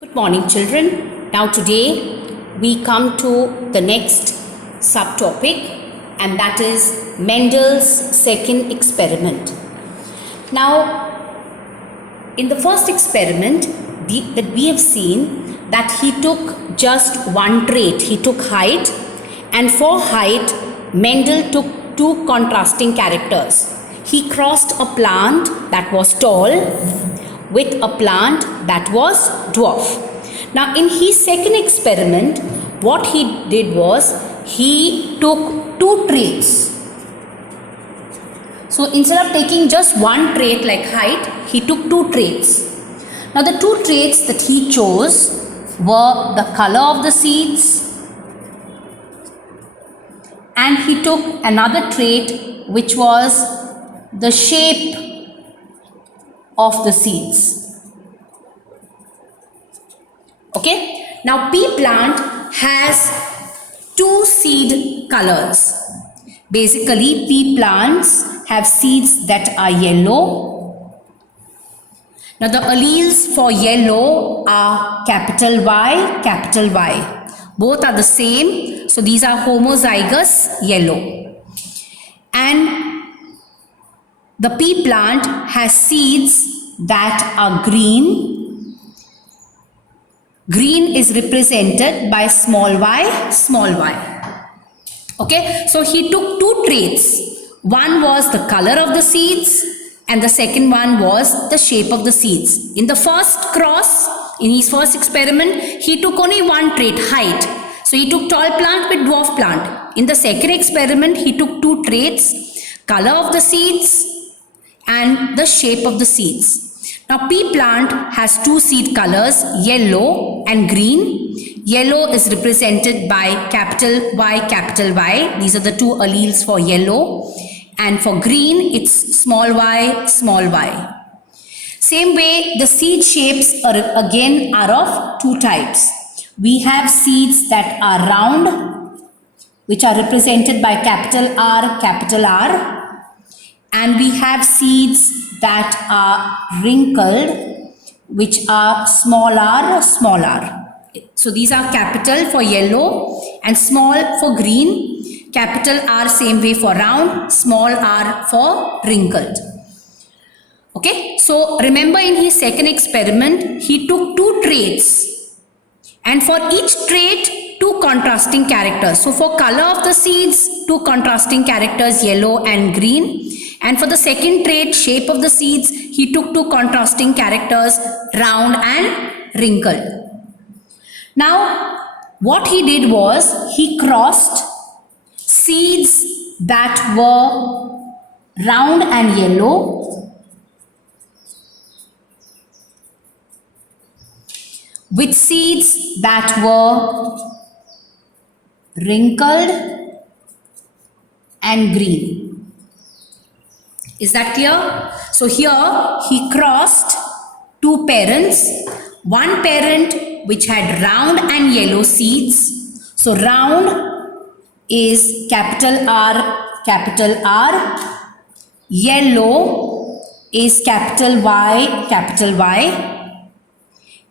Good morning, children. Now, today we come to the next subtopic, and that is Mendel's second experiment. Now, in the first experiment, that we have seen that he took just one trait. He took height, and for height, Mendel took two contrasting characters. He crossed a plant that was tall with a plant that was dwarf. Now, in his second experiment, what he did was he took two traits. So, instead of taking just one trait like height, he took two traits. Now, the two traits that he chose were the color of the seeds, and he took another trait which was the shape of the seeds. Okay. Now, pea plant has two seed colors. Basically, pea plants have seeds that are yellow. Now, the alleles for yellow are capital Y, capital Y. Both are the same. So, these are homozygous yellow. And the pea plant has seeds that are green. Green is represented by small y, small y. Okay, so he took two traits. One was the color of the seeds, and the second one was the shape of the seeds. In the first cross, in his first experiment, he took only one trait, height. So he took tall plant with dwarf plant. In the second experiment, he took two traits, color of the seeds and the shape of the seeds. Now, pea plant has two seed colors, yellow and green. Yellow is represented by capital Y, capital Y. These are the two alleles for yellow. And for green, it's small y, small y. Same way, the seed shapes are of two types. We have seeds that are round, which are represented by capital R, capital R. And we have seeds that are wrinkled, which are small r, small r. So these are capital for yellow and small for green. Capital R same way for round, small r for wrinkled. Okay, so remember in his second experiment, he took two traits, and for each trait, two contrasting characters. So for color of the seeds, two contrasting characters, yellow and green. And for the second trait, shape of the seeds, he took two contrasting characters, round and wrinkled. Now, what he did was, he crossed seeds that were round and yellow with seeds that were wrinkled and green. Is that clear? So here he crossed two parents. One parent which had round and yellow seeds. So round is capital R, capital R. Yellow is capital Y, capital Y.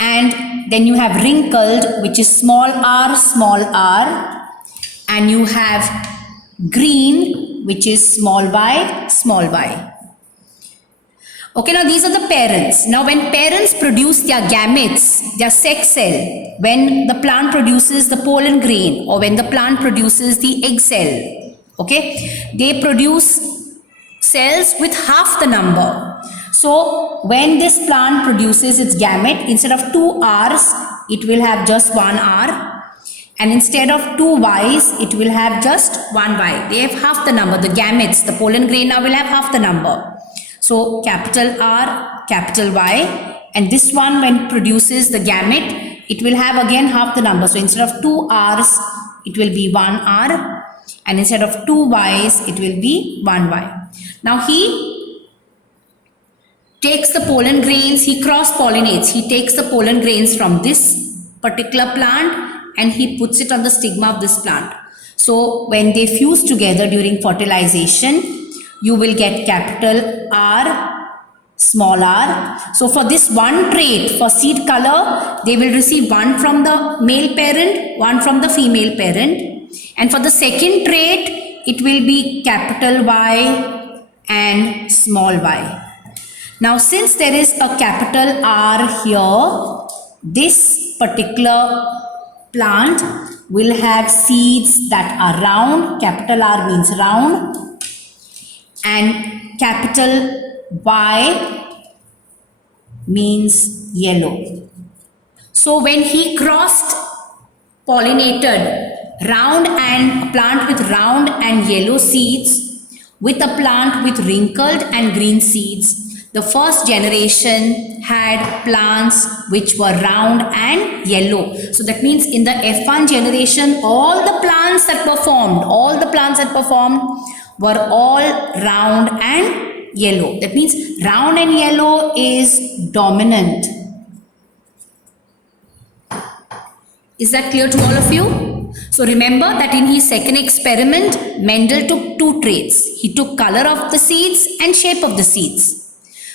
And then you have wrinkled, which is small r, small r. And you have green, which is small y, small y. Okay, now these are the parents. Now when parents produce their gametes, their sex cell, when the plant produces the pollen grain or when the plant produces the egg cell, okay, they produce cells with half the number. So when this plant produces its gamete, instead of two R's, it will have just one R. And instead of two Y's, it will have just one Y. They have half the number. The gametes, the pollen grain now will have half the number. So capital R, capital Y. And this one, when produces the gamete, it will have again half the number. So instead of two R's, it will be one R. And instead of two Y's, it will be one Y. Now he takes the pollen grains, he cross-pollinates. He takes the pollen grains from this particular plant and he puts it on the stigma of this plant. So when they fuse together during fertilization, you will get capital R small r. So for this one trait, for seed color, they will receive one from the male parent, one from the female parent. And for the second trait, it will be capital Y and small y. Now since there is a capital R here, this particular plant will have seeds that are round. Capital R means round. And capital Y means yellow. So when he crossed pollinated a plant with round and yellow seeds with a plant with wrinkled and green seeds, the first generation had plants which were round and yellow. So that means in the F1 generation, all the plants that were formed were all round and yellow. That means round and yellow is dominant. Is that clear to all of you? So remember that in his second experiment, Mendel took two traits. He took color of the seeds and shape of the seeds.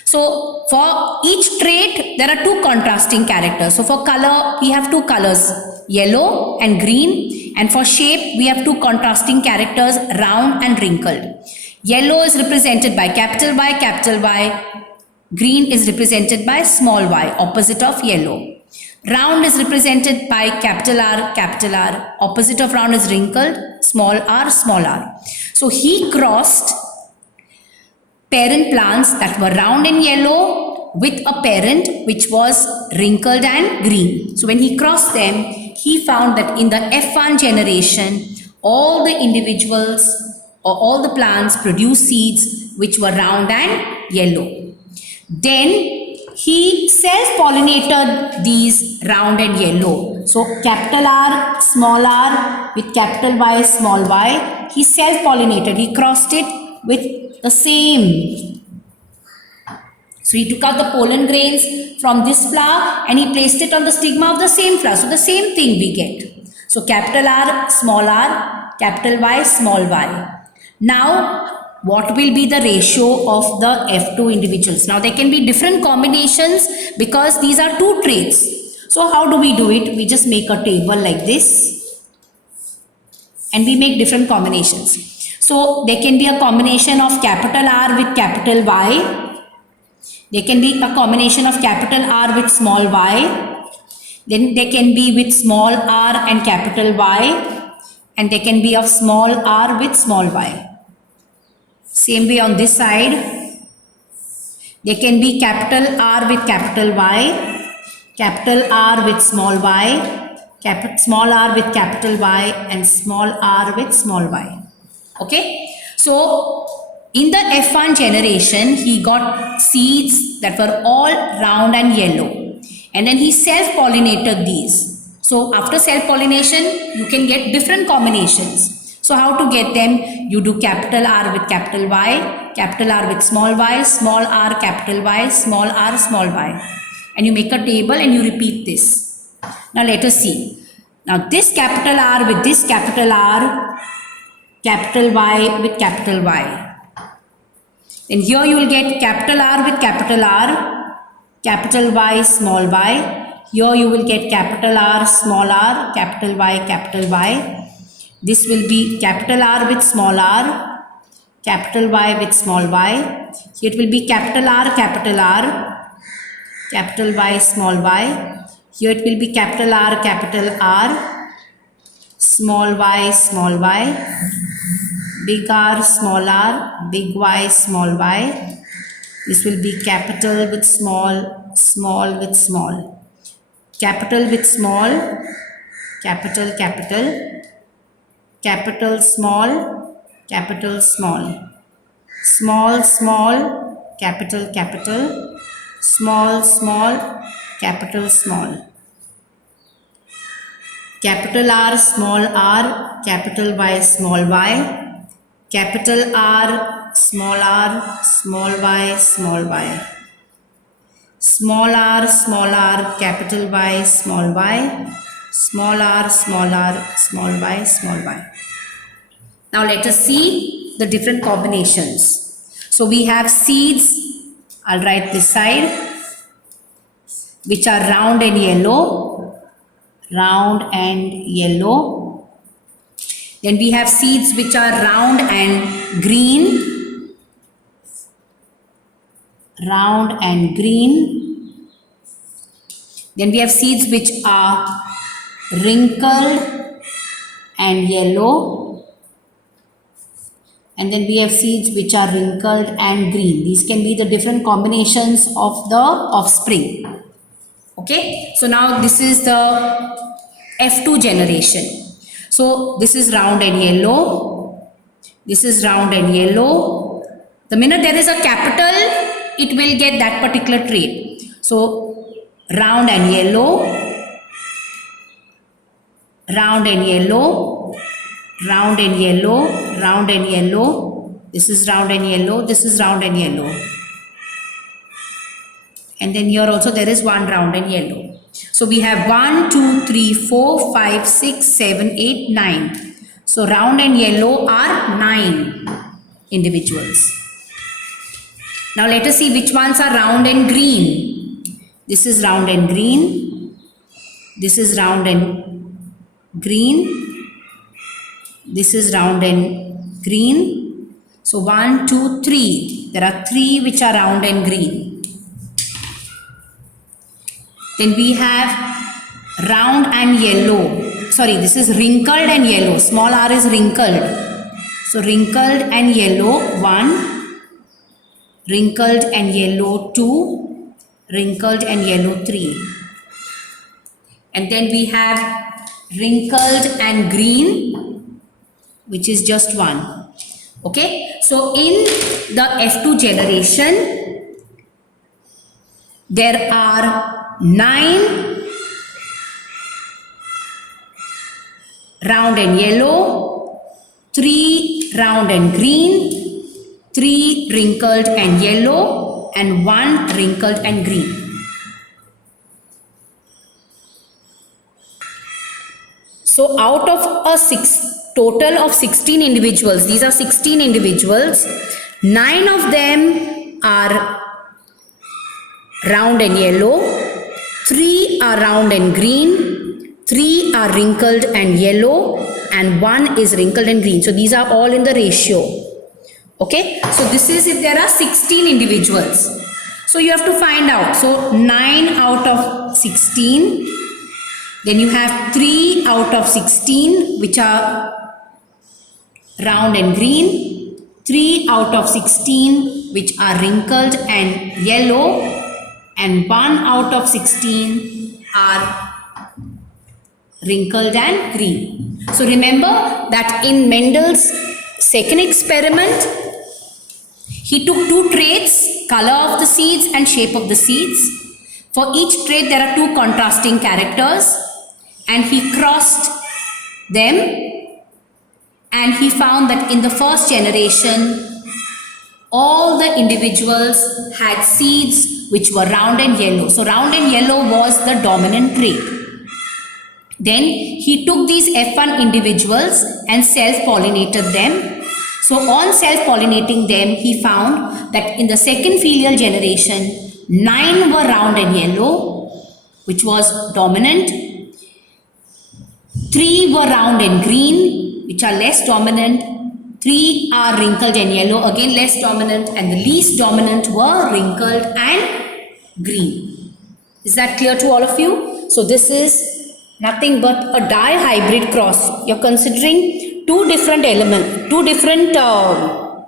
So for each trait, there are two contrasting characters. So for color, we have two colors, yellow and green. And for shape, we have two contrasting characters, round and wrinkled. Yellow is represented by capital Y. Green is represented by small y, opposite of yellow. Round is represented by capital R. Opposite of round is wrinkled, small r. So he crossed parent plants that were round and yellow with a parent which was wrinkled and green. So when he crossed them, he found that in the F1 generation, all the individuals or all the plants produce seeds which were round and yellow. Then he self-pollinated these round and yellow. So capital R, small r with capital Y, small y. He self-pollinated. He crossed it with the same. So he took out the pollen grains from this flower and he placed it on the stigma of the same flower. So the same thing we get. So capital R, capital Y, small y. Now, what will be the ratio of the F2 individuals? Now, there can be different combinations because these are two traits. So, how do we do it? We just make a table like this and we make different combinations. So, there can be a combination of capital R with capital Y. There can be a combination of capital R with small y. Then there can be with small r and capital Y. And there can be of small r with small y. Same way on this side, there can be capital R with capital Y, capital R with small y, small r with capital Y and small r with small y. Okay, so in the F1 generation, he got seeds that were all round and yellow and then he self-pollinated these. So after self-pollination, you can get different combinations. So how to get them? You do capital R with capital Y, capital R with small y, small r capital Y, small r small y. And you make a table and you repeat this. Now let us see. Now this capital R with this capital R, capital Y with capital Y. Then here you will get capital R with capital R, capital Y, small y. Here you will get capital R, small r, capital Y. This will be capital R with small r, capital Y with small y. Here it will be capital R, capital Y, small y. Here it will be capital R, small y, big R, big Y, small y. This will be capital with small, small with small. Capital with small, capital, capital small, small, capital, small, capital small. Capital R, capital Y, small y. Capital R, small y, small y. Small r, capital Y, small y. Small r, small y, small y. Now let us see the different combinations. So we have seeds I'll write this side, which are round and yellow. Round and yellow. Then we have seeds which are round and green. Round and green. Then we have seeds which are wrinkled and yellow. And then we have seeds which are wrinkled and green. These can be the different combinations of the offspring. Okay, so now this is the F2 generation. So this is round and yellow. This is round and yellow. The minute there is a capital, it will get that particular trait. So round and yellow, round and yellow, round and yellow, round and yellow. This is round and yellow. This is round and yellow. And then here also there is one round and yellow. So we have 1, 2, 3, 4, 5, 6, 7, 8, 9. So round and yellow are 9 individuals. Now let us see which ones are round and green. This is round and green. This is round and green. This is round and green. So 1, 2, 3. There are 3 which are round and green. Then we have round and yellow. Sorry, this is wrinkled and yellow. Small r is wrinkled. So wrinkled and yellow 1. Wrinkled and yellow 2. Wrinkled and yellow 3. And then we have wrinkled and green, which is just 1. Okay. So in the F2 generation, there are 9 round and yellow, 3 round and green, 3 wrinkled and yellow, and 1 wrinkled and green. So out of a total of 16 individuals, these are 16 individuals, 9 of them are round and yellow, 3 are round and green, 3 are wrinkled and yellow, and 1 is wrinkled and green. So these are all in the ratio. Okay, so this is if there are 16 individuals. So you have to find out. So 9 out of 16, then you have 3 out of 16 which are round and green, 3 out of 16 which are wrinkled and yellow, and 1 out of 16 are wrinkled and green. So remember that in Mendel's second experiment, he took 2 traits, color of the seeds and shape of the seeds. For each trait there are 2 contrasting characters, and he crossed them, and he found that in the first generation all the individuals had seeds which were round and yellow. So round and yellow was the dominant trait. Then he took these F1 individuals and self-pollinated them. So on self-pollinating them, he found that in the second filial generation, 9 were round and yellow, which was dominant. 3 were round and green, which are less dominant. 3 are wrinkled and yellow, again less dominant, and the least dominant were wrinkled and green. Is that clear to all of you? So this is nothing but a dihybrid cross. You're considering 2 different elements, 2 different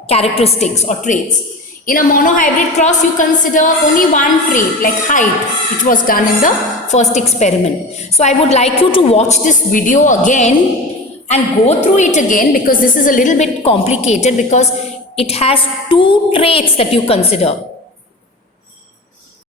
characteristics or traits. In a monohybrid cross, you consider only one trait like height, which was done in the first experiment. So I would like you to watch this video again and go through it again, because this is a little bit complicated because it has 2 traits that you consider.